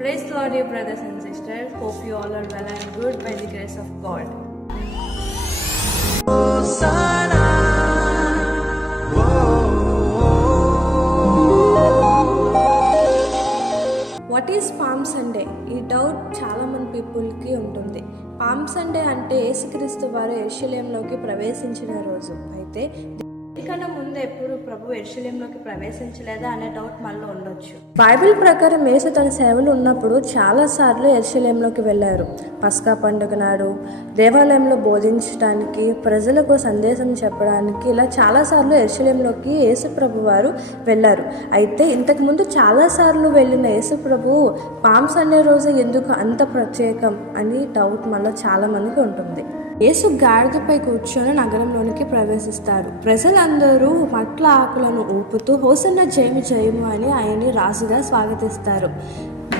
Praise the Lord, dear brothers and sisters. Hope you all are well and good by the grace of God. What is palm Sunday? ఈ doubt చాలా మంది పీపుల్కి ఉంటుంది. Palm Sunday అంటే యేసుక్రీస్తు వారు యెరూషలేంలోకి ప్రవేశించిన రోజు. అయితే దీనికన్నా ముందు ఎప్పుడు ప్రభు యెరూషలేంలోకి ప్రవేశించలేదా అనే డౌట్ మనలో ఉండొచ్చు. బైబిల్ ప్రకారం యేసు తన సేవలు ఉన్నప్పుడు చాలాసార్లు యెరూషలేంలోకి వెళ్ళారు. పస్కా పండుగ నాడు దేవాలయంలో బోధించడానికి, ప్రజలకు సందేశం చెప్పడానికి, ఇలా చాలాసార్లు యెరూషలేంలోకి యేసు ప్రభు వారు వెళ్ళారు. అయితే ఇంతకుముందు చాలాసార్లు వెళ్ళిన యేసు ప్రభు పామ్ సండే రోజు ఎందుకు అంత ప్రత్యేకం అని డౌట్ మనలో చాలా మందికి ఉంటుంది. యేసు గాడిదపై కూర్చొని నగరంలోనికి ప్రవేశిస్తారు. ప్రజలందరూ మట్ల ఆకులను ఊపుతూ హోసన్న జయము జయము అని ఆయన్ని రాజుగా స్వాగతిస్తారు.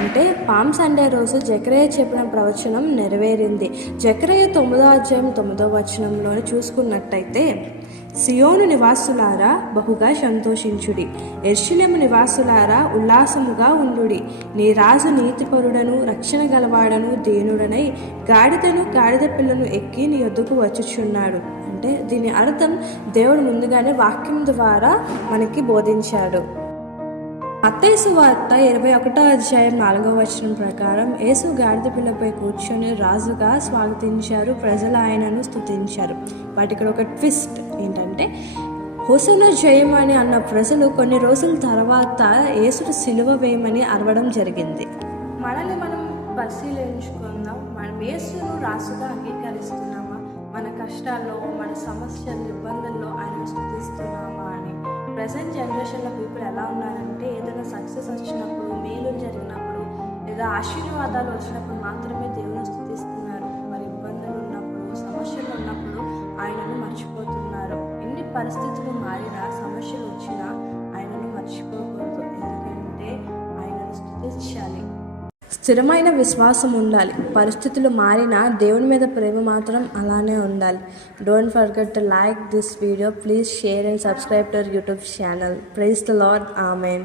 అంటే పామ్ సండే రోజు జకరియా చెప్పిన ప్రవచనం నెరవేరింది. జకరియా 9వ అధ్యాయం 9వ వచనంలోని చూసుకున్నట్టయితే, సియోను నివాసులారా బహుగా సంతోషించుడి, యెరూషలేము నివాసులారా ఉల్లాసముగా ఉండుడి. నీ రాజు నీతిపరుడను రక్షణ గలవాడను దీనుడనై గాడిదను గాడిద పిల్లను ఎక్కి నీ యొద్దకు వచ్చుచున్నాడు. అంటే దీని అర్థం దేవుడు ముందుగానే వాక్యం ద్వారా మనకి బోధించాడు. మత్తయి సువార్త 21వ అధ్యాయం 4వ వచనం ప్రకారం యేసు గాడిద పిల్లపై కూర్చొని రాజుగా స్వాగతించారు. ప్రజలు ఆయనను స్తుతించారు. వాటి ఇక్కడ ఒక ట్విస్ట్ ఏంటంటే, హోసన్న జయం అని అన్న ప్రజలు కొన్ని రోజుల తర్వాత యేసును సిలువ వేయమని అరవడం జరిగింది. మనల్ని మనం పరిశీలించుకుందాం. మనం యేసును రాజుగా అంగీకరిస్తున్నామా? మన కష్టాల్లో, మన సమస్యలు, ఇబ్బందుల్లో ఆయన స్తుతిస్తున్నామా అని. ప్రజెంట్ జనరేషన్లో పీపుల్ ఎలా ఉన్నారంటే, ఏదైనా సక్సెస్ వచ్చినప్పుడు, మేలు జరిగినప్పుడు, లేదా ఆశీర్వాదాలు వచ్చినప్పుడు మాత్రమే దేవుని స్తుతిస్తున్నారు. మరి ఇబ్బందులు ఉన్నప్పుడు, సమస్యలు ఉన్నప్పుడు ఆయనను మర్చిపోతున్నారు. ఎన్ని పరిస్థితులు మారినా, సమస్యలు వచ్చినా ఆయనను మర్చిపోకూడదు. ఎందుకంటే ఆయనను స్తుతించాలి. స్థిరమైన విశ్వాసం ఉండాలి. పరిస్థితులు మారినా దేవుని మీద ప్రేమ మాత్రం అలానే ఉండాలి. Don't forget to like this video. Please share and subscribe to our YouTube channel. Praise the lord. Amen.